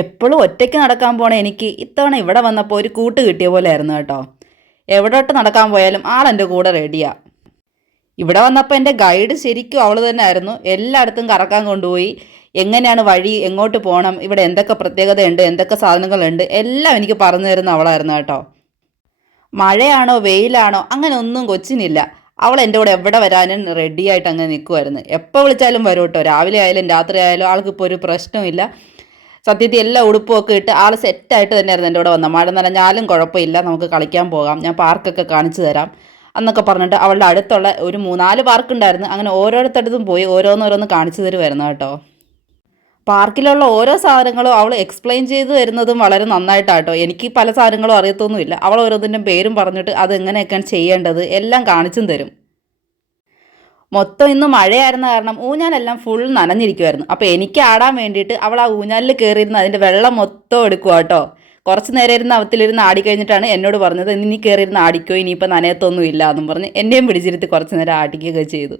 എപ്പോഴും ഒറ്റയ്ക്ക് നടക്കാൻ പോണ എനിക്ക് ഇത്തവണ ഇവിടെ വന്നപ്പോൾ ഒരു കൂട്ട് കിട്ടിയ പോലെ ആയിരുന്നു കേട്ടോ. എവിടോട്ട് നടക്കാൻ പോയാലും ആളെൻ്റെ കൂടെ റെഡിയാ. ഇവിടെ വന്നപ്പോൾ എൻ്റെ ഗൈഡ് ശരിക്കും അവൾ തന്നെ ആയിരുന്നു. എല്ലായിടത്തും കറക്കാൻ കൊണ്ടുപോയി. എങ്ങനെയാണ് വഴി, എങ്ങോട്ട് പോകണം, ഇവിടെ എന്തൊക്കെ പ്രത്യേകതയുണ്ട്, എന്തൊക്കെ സാധനങ്ങളുണ്ട്, എല്ലാം എനിക്ക് പറഞ്ഞു തരുന്ന അവളായിരുന്നു കേട്ടോ. മഴയാണോ വെയിലാണോ അങ്ങനെ ഒന്നും കൊച്ചിനില്ല. അവൾ എൻ്റെ കൂടെ എവിടെ വരാനും റെഡിയായിട്ട് അങ്ങനെ നിൽക്കുമായിരുന്നു. എപ്പോൾ വിളിച്ചാലും വരും കേട്ടോ. രാവിലെ ആയാലും രാത്രി ആയാലും ആൾക്കിപ്പോൾ ഒരു പ്രശ്നമില്ല. സത്യത്തിൽ എല്ലാ ഉടുപ്പുമൊക്കെ ഇട്ട് ആൾ സെറ്റായിട്ട് തന്നെയായിരുന്നു എൻ്റെ കൂടെ വന്നത്. മഴ നനഞ്ഞാലും കുഴപ്പമില്ല, നമുക്ക് കളിക്കാൻ പോകാം, ഞാൻ പാർക്കൊക്കെ കാണിച്ചു തരാം എന്നൊക്കെ പറഞ്ഞിട്ട് അവളുടെ അടുത്തുള്ള ഒരു 3-4 പാർക്ക് ഉണ്ടായിരുന്നു. അങ്ങനെ ഓരോരുത്തടുത്തും പോയി ഓരോന്നോരോന്ന് കാണിച്ചു തരുമായിരുന്നു കേട്ടോ. പാർക്കിലുള്ള ഓരോ സാധനങ്ങളും അവൾ എക്സ്പ്ലെയിൻ ചെയ്ത് തരുന്നതും വളരെ നന്നായിട്ടാട്ടോ. എനിക്ക് പല സാധനങ്ങളും അറിയത്തൊന്നുമില്ല. അവൾ ഓരോന്നിൻ്റെ പേരും പറഞ്ഞിട്ട് അത് എങ്ങനെയൊക്കെയാണ് ചെയ്യേണ്ടത് എല്ലാം കാണിച്ചും തരും. മൊത്തം ഇന്ന് മഴയായിരുന്ന കാരണം ഊഞ്ഞാലെല്ലാം ഫുൾ നനഞ്ഞിരിക്കുമായിരുന്നു. അപ്പോൾ എനിക്ക് ആടാൻ വേണ്ടിയിട്ട് അവൾ ആ ഊഞ്ഞാലിൽ കയറിയിരുന്ന് അതിൻ്റെ വെള്ളം മൊത്തം എടുക്കുക കേട്ടോ. കുറച്ച് നേരം ഇരുന്ന് അവത്തിലിരുന്ന് ആടിക്കഴിഞ്ഞിട്ടാണ് എന്നോട് പറഞ്ഞത്, ഇനി കയറിയിരുന്ന് ആടിക്കോ, ഇനിയിപ്പോൾ നനയത്തൊന്നും ഇല്ല എന്നും പറഞ്ഞ് എന്നെയും പിടിച്ചിരുത്തി കുറച്ച് നേരം ആടിക്കുകയൊക്കെ ചെയ്തു.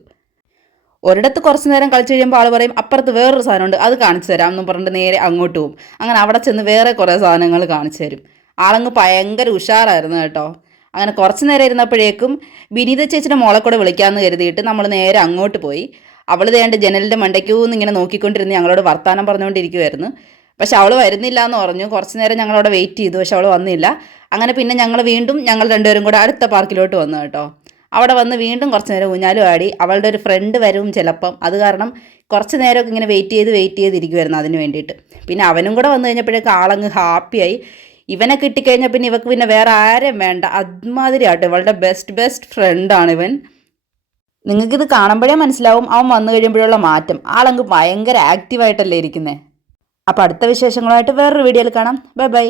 ഒരിടത്ത് കുറച്ച് നേരം കളിച്ച് കഴിയുമ്പോൾ ആൾ പറയും അപ്പുറത്ത് വേറൊരു സാധനമുണ്ട്, അത് കാണിച്ചു തരാം എന്നും പറഞ്ഞിട്ട് നേരെ അങ്ങോട്ട് പോകും. അങ്ങനെ അവിടെ ചെന്ന് വേറെ കുറേ സാധനങ്ങൾ കാണിച്ചു തരും. ആളങ്ങ് ഭയങ്കര ഉഷാറായിരുന്നു കേട്ടോ. അങ്ങനെ കുറച്ച് നേരം ഇരുന്നപ്പോഴേക്കും വിനീത ചേച്ചിയുടെ മോളെ കൂടെ വിളിക്കാമെന്ന് കരുതിയിട്ട് നമ്മൾ നേരെ അങ്ങോട്ട് പോയി. അവൾ ദേണ്ട ജനലിൻ്റെ മണ്ടയ്ക്കൂന്ന് ഇങ്ങനെ നോക്കിക്കൊണ്ടിരുന്ന് ഞങ്ങളോട് വർത്തമാനം പറഞ്ഞുകൊണ്ടിരിക്കുമായിരുന്നു. പക്ഷെ അവൾ വരുന്നില്ല എന്ന് പറഞ്ഞു. കുറച്ച് നേരം ഞങ്ങളവിടെ വെയിറ്റ് ചെയ്തു, പക്ഷെ അവൾ വന്നില്ല. അങ്ങനെ പിന്നെ ഞങ്ങൾ രണ്ടുപേരും കൂടെ അടുത്ത പാർക്കിലോട്ട് വന്നു കേട്ടോ. അവിടെ വന്ന് വീണ്ടും കുറച്ച് നേരം ഊഞ്ഞാലും ആടി. അവളുടെ ഒരു ഫ്രണ്ട് വരും ചിലപ്പം, അത് കാരണം കുറച്ച് നേരമൊക്കെ ഇങ്ങനെ വെയിറ്റ് ചെയ്തിരിക്കുമായിരുന്നു അതിന് വേണ്ടിയിട്ട്. പിന്നെ അവനും കൂടെ വന്നു കഴിഞ്ഞപ്പോഴേക്കും ആളങ്ങ് ഹാപ്പിയായി. ഇവനെ കിട്ടിക്കഴിഞ്ഞാൽ പിന്നെ ഇവക്ക് പിന്നെ വേറെ ആരും വേണ്ട, അതുമാതിരി ആട്ടോ. ഇവളുടെ ബെസ്റ്റ് ഫ്രണ്ടാണ് ഇവൻ. നിങ്ങൾക്കിത് കാണുമ്പോഴേ മനസ്സിലാവും അവൻ വന്നു കഴിയുമ്പോഴുള്ള മാറ്റം. ആളങ്ങ് ഭയങ്കര ആക്റ്റീവായിട്ടല്ലേ ഇരിക്കുന്നത്. അപ്പോൾ അടുത്ത വിശേഷങ്ങളുമായിട്ട് വേറൊരു വീഡിയോയിൽ കാണാം. ബൈ.